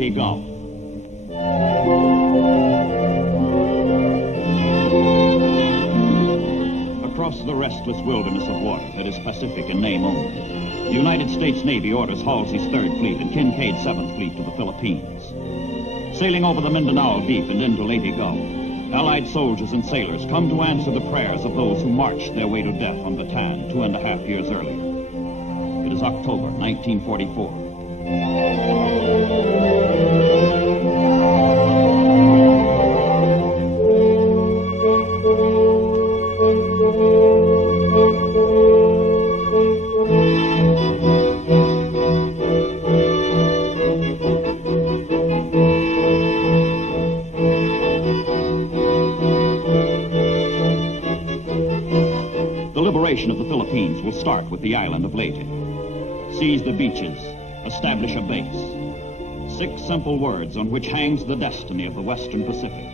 Leyte Gulf. Across the restless wilderness of water that is Pacific in name only, the United States Navy orders Halsey's 3rd Fleet and Kincaid's 7th Fleet to the Philippines. Sailing over the Mindanao Deep and into Leyte Gulf, Allied soldiers and sailors come to answer the prayers of those who marched their way to death on Bataan 2.5 years earlier. It is October 1944. The liberation of the Philippines will start with the island of Leyte. Seize the beaches, establish a base. 6 simple words on which hangs the destiny of the Western Pacific.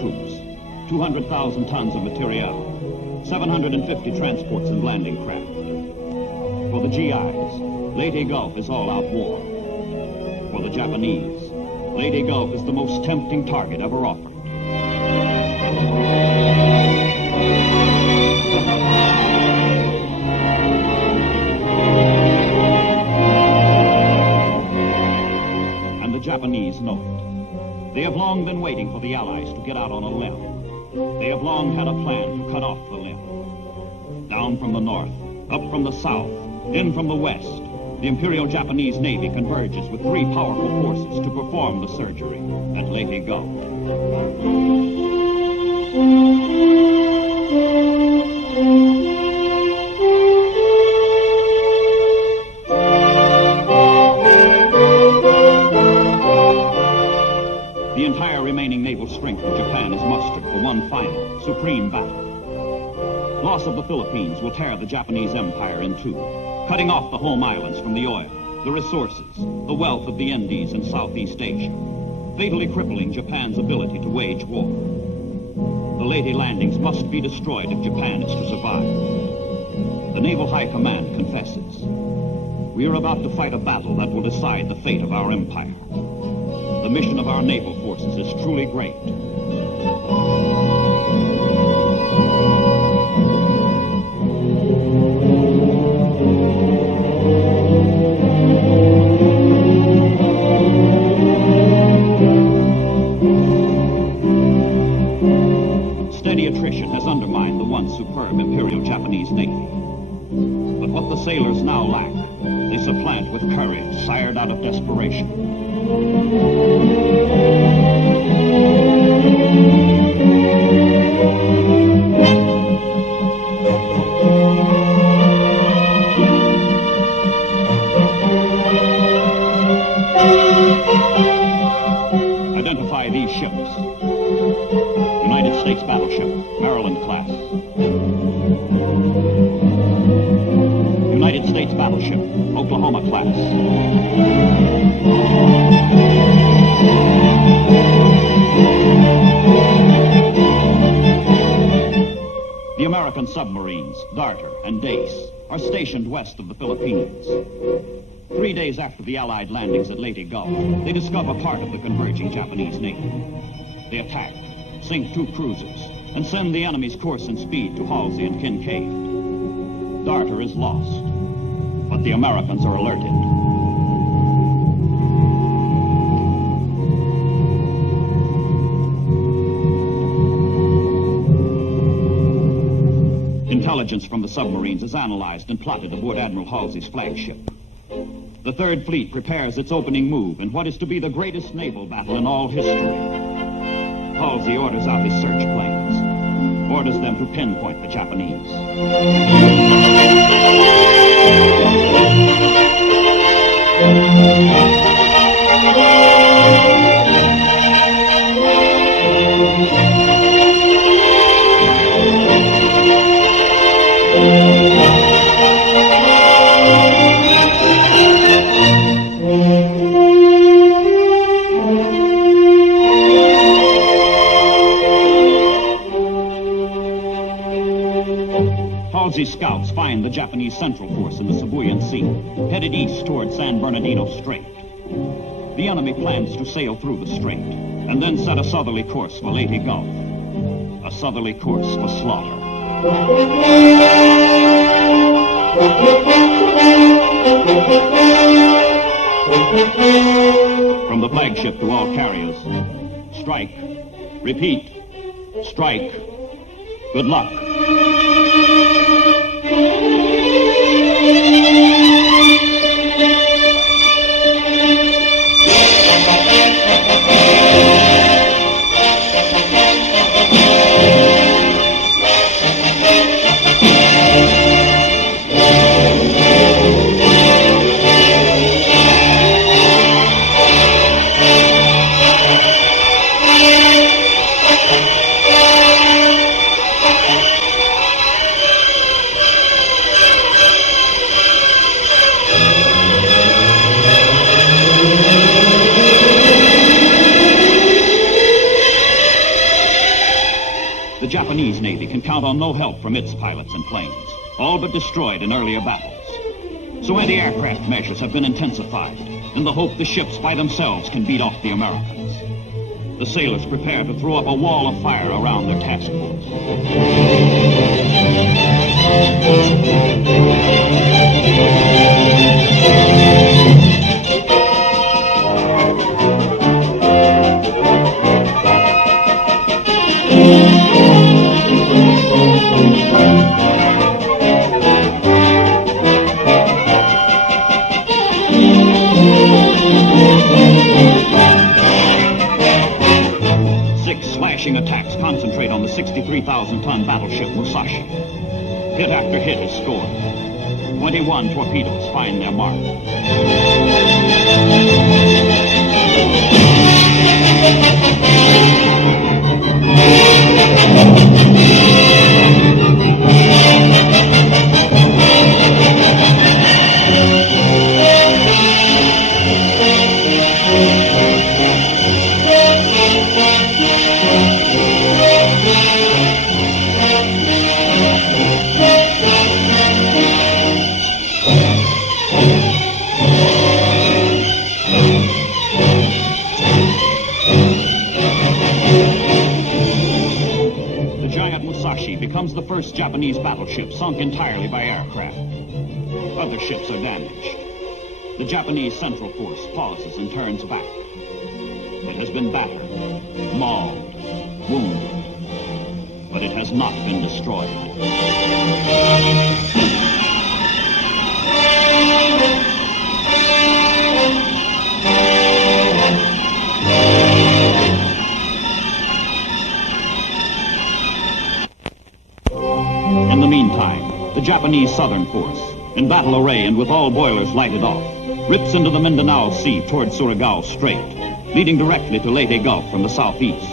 Troops, 200,000 tons of material, 750 transports and landing craft. For the GIs, Leyte Gulf is all-out war. For the Japanese, Leyte Gulf is the most tempting target ever offered. And the Japanese know it. They have long been waiting for the Allies to get out on a limb. They have long had a plan to cut off the limb. Down from the north, up from the south, in from the west, the Imperial Japanese Navy converges with 3 powerful forces to perform the surgery at Leyte Gulf. The entire remaining naval strength of Japan is mustered for one final, supreme battle. Loss of the Philippines will tear the Japanese empire in two, cutting off the home islands from the oil, the resources, the wealth of the Indies and Southeast Asia, fatally crippling Japan's ability to wage war. The Leyte landings must be destroyed if Japan is to survive. The Naval High Command confesses. We are about to fight a battle that will decide the fate of our empire. The mission of our naval forces is truly great. Steady attrition has undermined the once superb Imperial Japanese Navy. But what the sailors now lack, they supplant with courage sired out of desperation. Identify these ships. United States battleship, Maryland class. United States battleship, Oklahoma class. The American submarines, Darter and Dace, are stationed west of the Philippines. 3 days after the Allied landings at Leyte Gulf, they discover part of the converging Japanese Navy. They attack, sink 2 cruisers, and send the enemy's course and speed to Halsey and Kincaid. Darter is lost, but the Americans are alerted. Intelligence from the submarines is analyzed and plotted aboard Admiral Halsey's flagship. The Third Fleet prepares its opening move in what is to be the greatest naval battle in all history. Halsey orders out his search planes, orders them to pinpoint the Japanese. scouts find the Japanese Central Force in the Sibuyan Sea, headed east toward San Bernardino Strait. The enemy plans to sail through the strait, and then set a southerly course for Leyte Gulf. A southerly course for slaughter. From the flagship to all carriers, strike. Repeat, strike. Good luck. The Japanese Navy can count on no help from its pilots and planes, all but destroyed in earlier battles. So anti-aircraft measures have been intensified, in the hope the ships by themselves can beat off the Americans. The sailors prepare to throw up a wall of fire around their task force. Attacks concentrate on the 63,000-ton battleship Musashi. Hit after hit is scored. 21 torpedoes find their mark. Becomes the first Japanese battleship sunk entirely by aircraft. Other ships are damaged. The Japanese Central Force pauses and turns back. It has been battered, mauled, wounded, but it has not been destroyed. The Japanese Southern Force, in battle array and with all boilers lighted off, rips into the Mindanao Sea toward Surigao Strait, leading directly to Leyte Gulf from the southeast.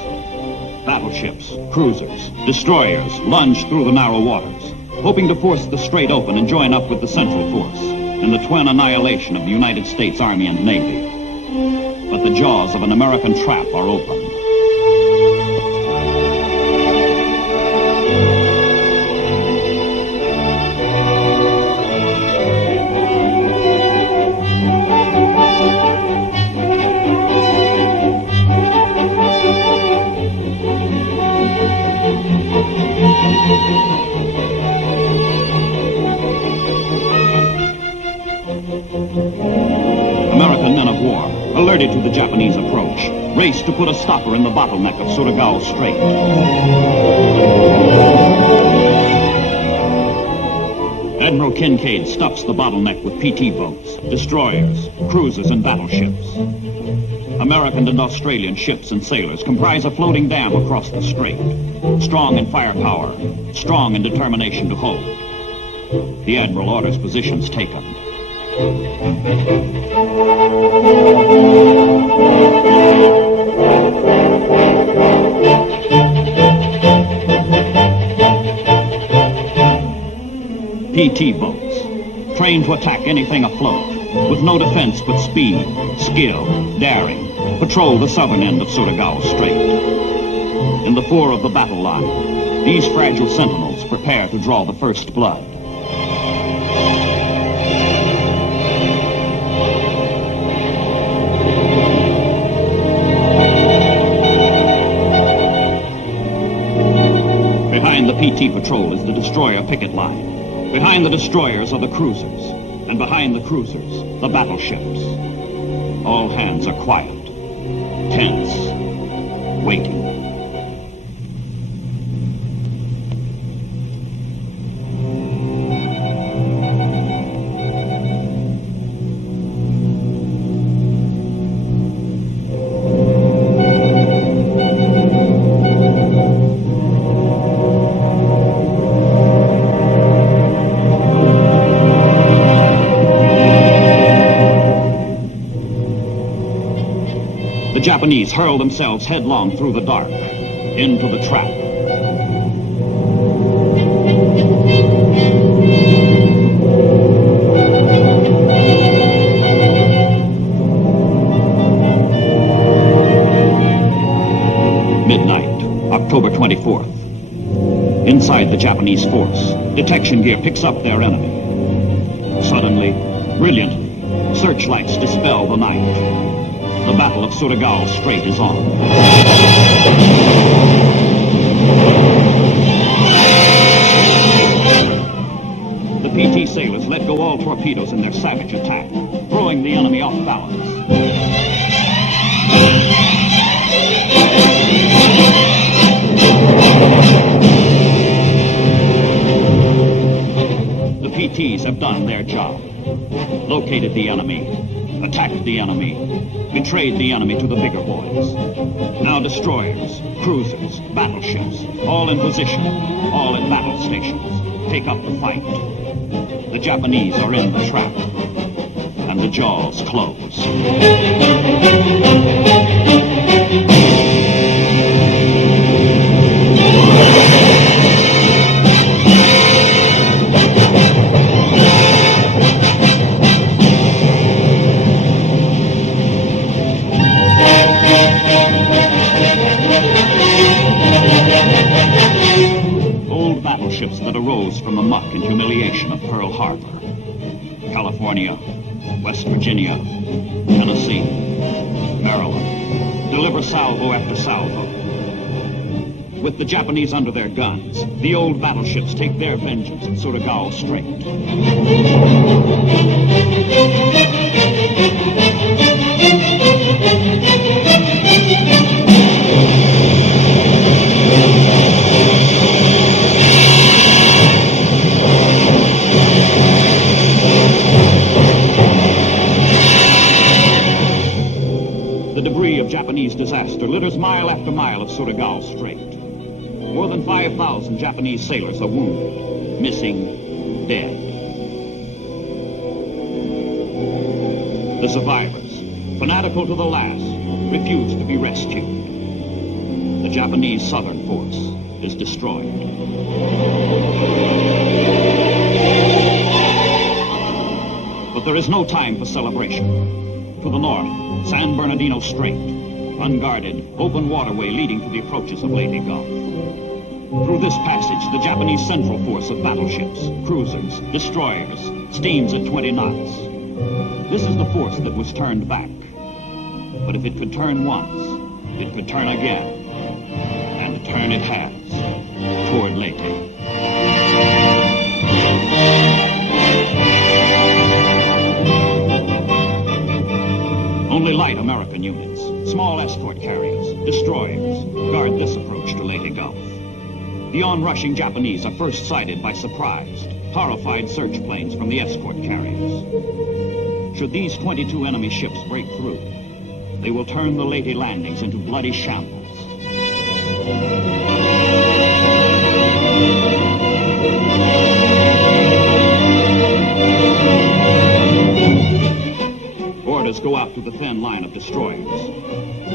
Battleships, cruisers, destroyers lunge through the narrow waters, hoping to force the strait open and join up with the Central Force in the twin annihilation of the United States Army and Navy. But the jaws of an American trap are open. American men of war, alerted to the Japanese approach, race to put a stopper in the bottleneck of Surigao Strait. Admiral Kincaid stuffs the bottleneck with PT boats, destroyers, cruisers, and battleships. American and Australian ships and sailors comprise a floating dam across the strait, strong in firepower, strong in determination to hold. The Admiral orders positions taken. PT boats, trained to attack anything afloat, with no defense but speed, skill, daring, patrol the southern end of Surigao Strait. In the fore of the battle line, these fragile sentinels prepare to draw the first blood. PT patrol is the destroyer picket line. Behind the destroyers are the cruisers, and behind the cruisers, the battleships. All hands are quiet, tense, waiting. The Japanese hurl themselves headlong through the dark, into the trap. Midnight, October 24th. Inside the Japanese force, detection gear picks up their enemy. Suddenly, brilliantly, searchlights dispel the night. The Battle of Surigao Strait is on. The PT sailors let go all torpedoes in their savage attack, throwing the enemy off balance. The PTs have done their job. Located the enemy, attacked the enemy, betrayed the enemy to the bigger boys. Now destroyers, cruisers, battleships, all in position, all at battle stations, take up the fight. The Japanese are in the trap, and the jaws close. Battleships that arose from the muck and humiliation of Pearl Harbor. California, West Virginia, Tennessee, Maryland, deliver salvo after salvo. With the Japanese under their guns, the old battleships take their vengeance at Surigao Strait. The debris of Japanese disaster litters mile after mile of Surigao Strait. More than 5,000 Japanese sailors are wounded, missing, dead. The survivors, fanatical to the last, refuse to be rescued. The Japanese southern force is destroyed. But there is no time for celebration. To the north, San Bernardino Strait, unguarded, open waterway leading to the approaches of Leyte Gulf. Through this passage, the Japanese central force of battleships, cruisers, destroyers, steams at 20 knots. This is the force that was turned back. But if it could turn once, it could turn again. And turn it has, toward Leyte. Only light American units, small escort carriers, destroyers, guard this approach to Leyte Gulf. The onrushing Japanese are first sighted by surprised, horrified search planes from the escort carriers. Should these 22 enemy ships break through, they will turn the Leyte landings into bloody shambles. Orders go out to the thin line of destroyers.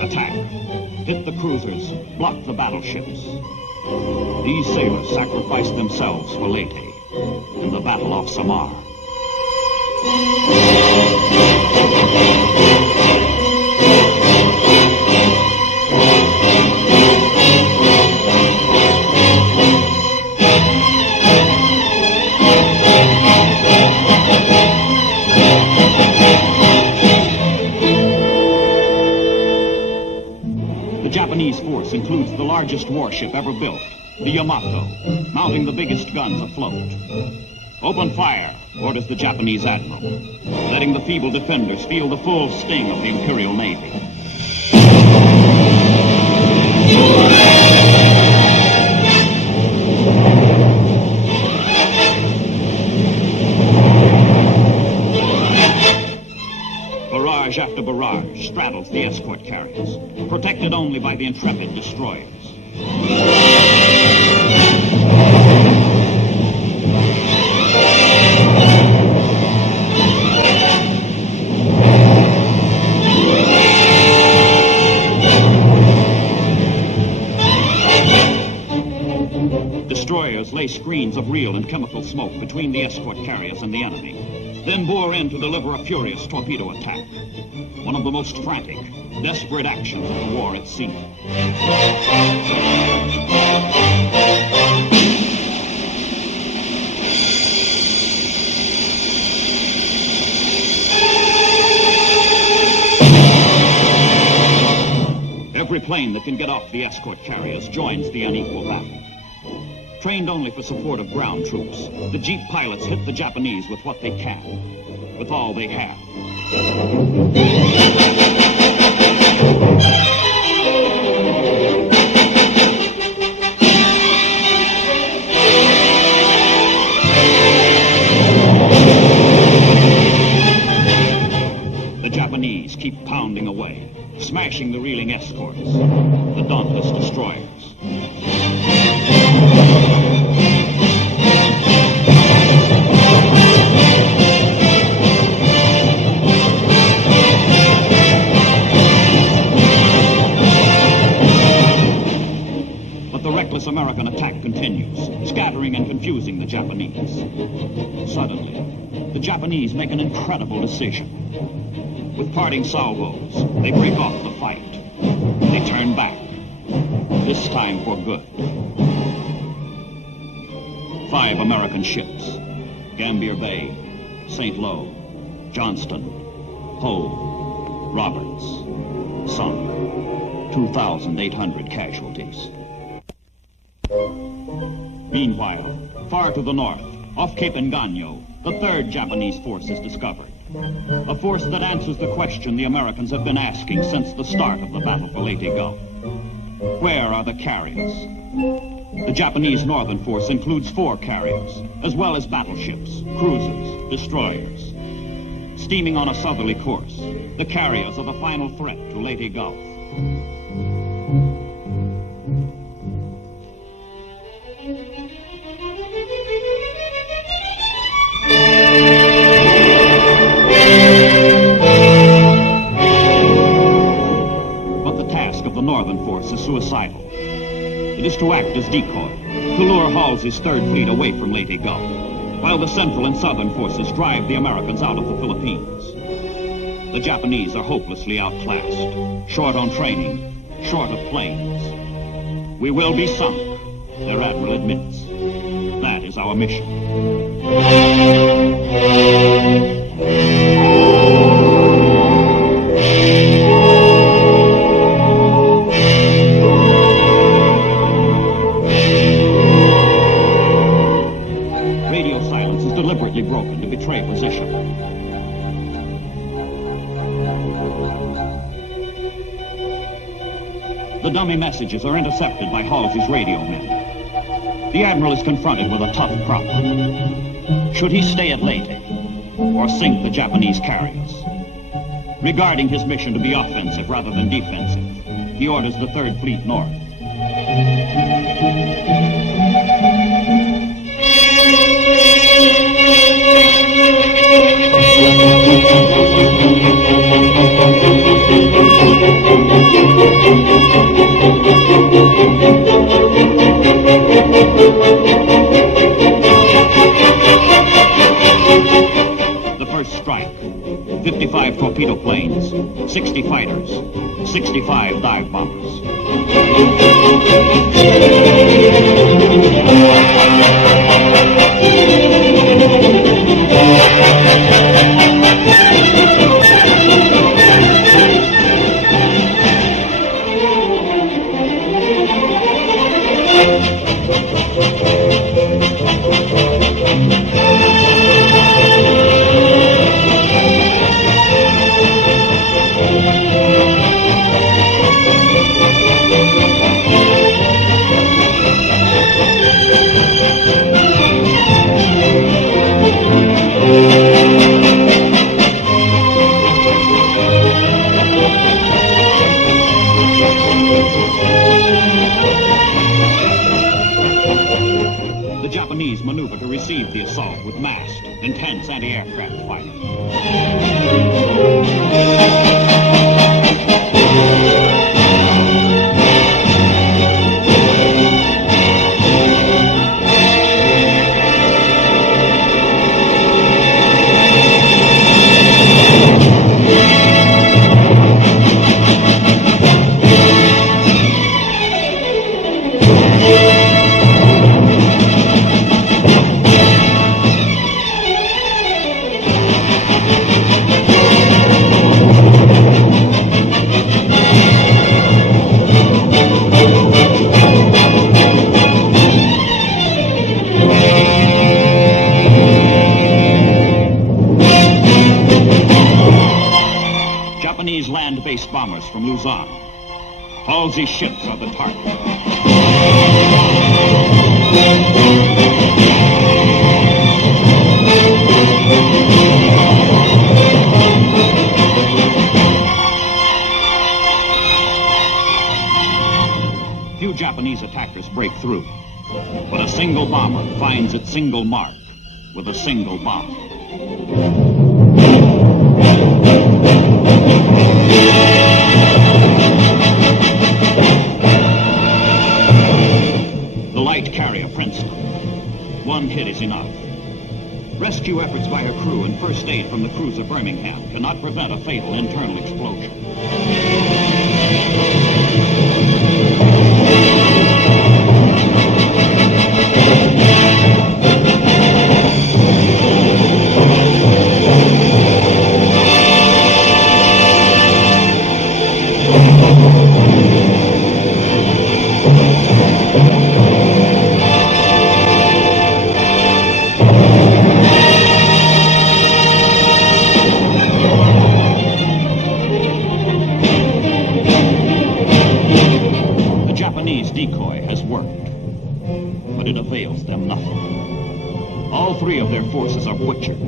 Attack. Hit the cruisers. Block the battleships. These sailors sacrificed themselves for Leyte in the Battle off Samar. The Japanese force includes the largest warship ever built, the Yamato, mounting the biggest guns afloat. Open fire, orders the Japanese admiral, letting the feeble defenders feel the full sting of the Imperial Navy. Barrage after barrage straddles the escort carriers, protected only by the intrepid destroyers. Destroyers lay screens of real and chemical smoke between the escort carriers and the enemy, then bore in to deliver a furious torpedo attack. One of the most frantic, desperate actions of the war at sea. Every plane that can get off the escort carriers joins the unequal battle. Trained only for support of ground troops, the Jeep pilots hit the Japanese with what they can, with all they have. The Japanese keep pounding away, smashing the reeling escorts, the dauntless destroyers. American attack continues, scattering and confusing the Japanese. Suddenly, the Japanese make an incredible decision. With parting salvos, they break off the fight. They turn back, this time for good. 5 American ships, Gambier Bay, St. Lo, Johnston, Hull, Roberts, sunk, 2,800 casualties. Meanwhile, far to the north, off Cape Engano, the 3rd Japanese force is discovered. A force that answers the question the Americans have been asking since the start of the battle for Leyte Gulf. Where are the carriers? The Japanese northern force includes 4 carriers, as well as battleships, cruisers, destroyers. Steaming on a southerly course, the carriers are the final threat to Leyte Gulf. Northern force is suicidal. It is to act as decoy, to lure Halsey's 3rd Fleet away from Leyte Gulf, while the central and southern forces drive the Americans out of the Philippines. The Japanese are hopelessly outclassed, short on training, short of planes. We will be sunk, their admiral admits. That is our mission. Broken to betray position. The dummy messages are intercepted by Halsey's radio men. The Admiral is confronted with a tough problem. Should he stay at Leyte or sink the Japanese carriers? Regarding his mission to be offensive rather than defensive, he orders the 3rd Fleet north. The first strike, 55 torpedo planes, 60 fighters, 65 dive bombers. Japanese maneuver to receive the assault with massed, intense anti-aircraft fighting. Land-based bombers from Luzon. Halsey ships are the target. Few Japanese attackers break through, but a single bomber finds its single mark with a single bomb. The light carrier Princeton. One hit is enough. Rescue efforts by her crew and first aid from the cruiser Birmingham cannot prevent a fatal internal explosion. Decoy has worked, but it avails them nothing. All three of their forces are butchered,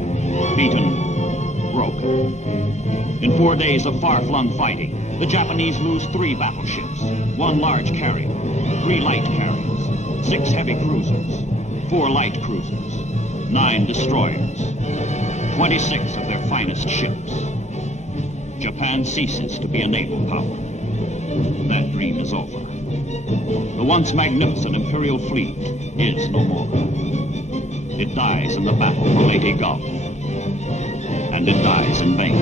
beaten, broken. In 4 days of far-flung fighting, the Japanese lose 3 battleships, 1 large carrier, 3 light carriers, 6 heavy cruisers, 4 light cruisers, 9 destroyers, 26 of their finest ships. Japan ceases to be a naval power. That dream is over. The once magnificent Imperial fleet is no more. It dies in the battle for Leyte Gulf, and it dies in vain.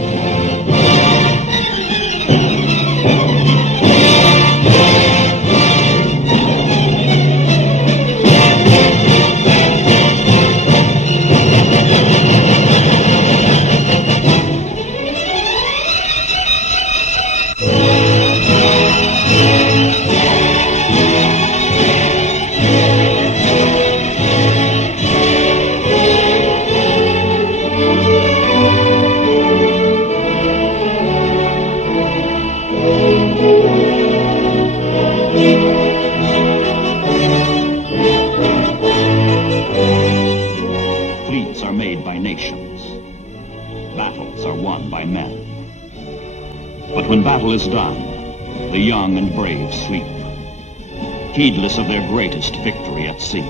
Is done, the young and brave sleep, heedless of their greatest victory at sea.